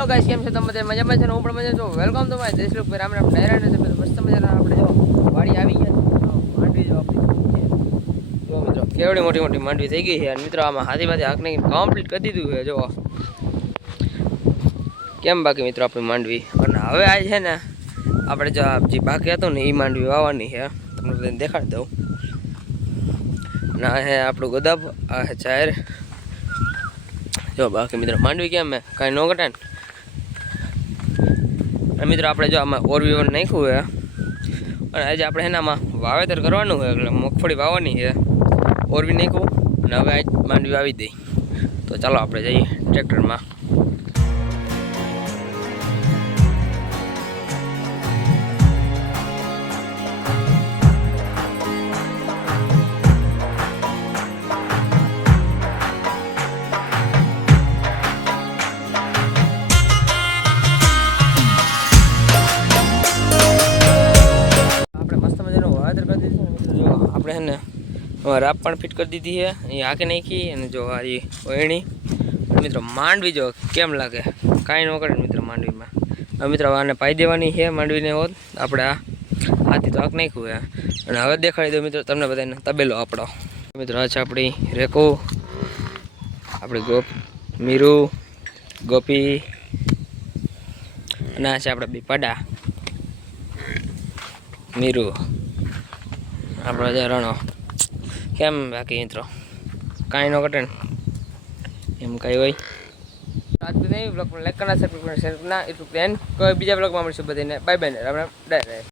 Hello guys, કેમ છો તમે? બધા મજામાં છે ને? હું પણ મજા છું. વેલકમ ટુ માય દેશલોક પર. રામ રામ ડાયરા ને મસ્ત મજાના આપણે જો વાડી આવી ગયા છે. માંડવી જો આપણી જો મિત્રો કેવડી મોટી મોટી માંડવી થઈ ગઈ છે. અને મિત્રો આમાં હાથીમાંથી હાક નાખીને કમ્પ્લીટ કરી દીધું છે. જો કેમ બાકી મિત્રો આપણી માંડવી. અને હવે આ છે ને આપણે જો જે બાકી હતું ને એ માંડવી વાવવાની છે. તમને બધાને દેખાડી દઉં. અને આ છે આપણું ગદબ, આ છે ચાર. જો બાકી મિત્રો માંડવી કેમ મેં કાંઈ ન ઘટે ને મિત્રો આપણે જો આમાં ઓરવીવન નાખ્યું છે. અને આજે આપણે એનામાં વાવેતર કરવાનું છે, એટલે મગફળી વાવવાની છે. ઓરવી નાખ્યું અને હવે આજ માંડવી વાવી દઈ. તો ચાલો આપણે જઈએ ટ્રેક્ટરમાં. આપણે છે ને રાપ પણ ફિટ કરી દીધી છે, એ હાકે નાખી. અને જો આ ઓયણી મિત્રો માંડવી જો કેમ લાગે, કાંઈ ન કરે મિત્રો માંડવીમાં. મિત્રો આને પાઈ દેવાની છે માંડવીને હોત. આપણે આ હાથી તો હાક નાખ્યું છે. અને હવે દેખાડી દો મિત્રો તમને બધાને તબેલો આપણો. મિત્રો આ છે આપણી રેકો, આપણી મીરુ, ગોપી, અને આ છે આપણે બી પાડા મીરુ, આપણો જે રણો. કેમ બાકી મિત્રો કાંઈ ન ઘટે ને એમ કાંઈ હોય. આજ બધા બ્લોગ લાઈક કરना, સબસ્ક્રાઇબ કરना, એટલું પ્લાન કોઈ બીજા બ્લોગમાં મળશું બધાને. બાય બાય ને રામ રામ ડાયરા.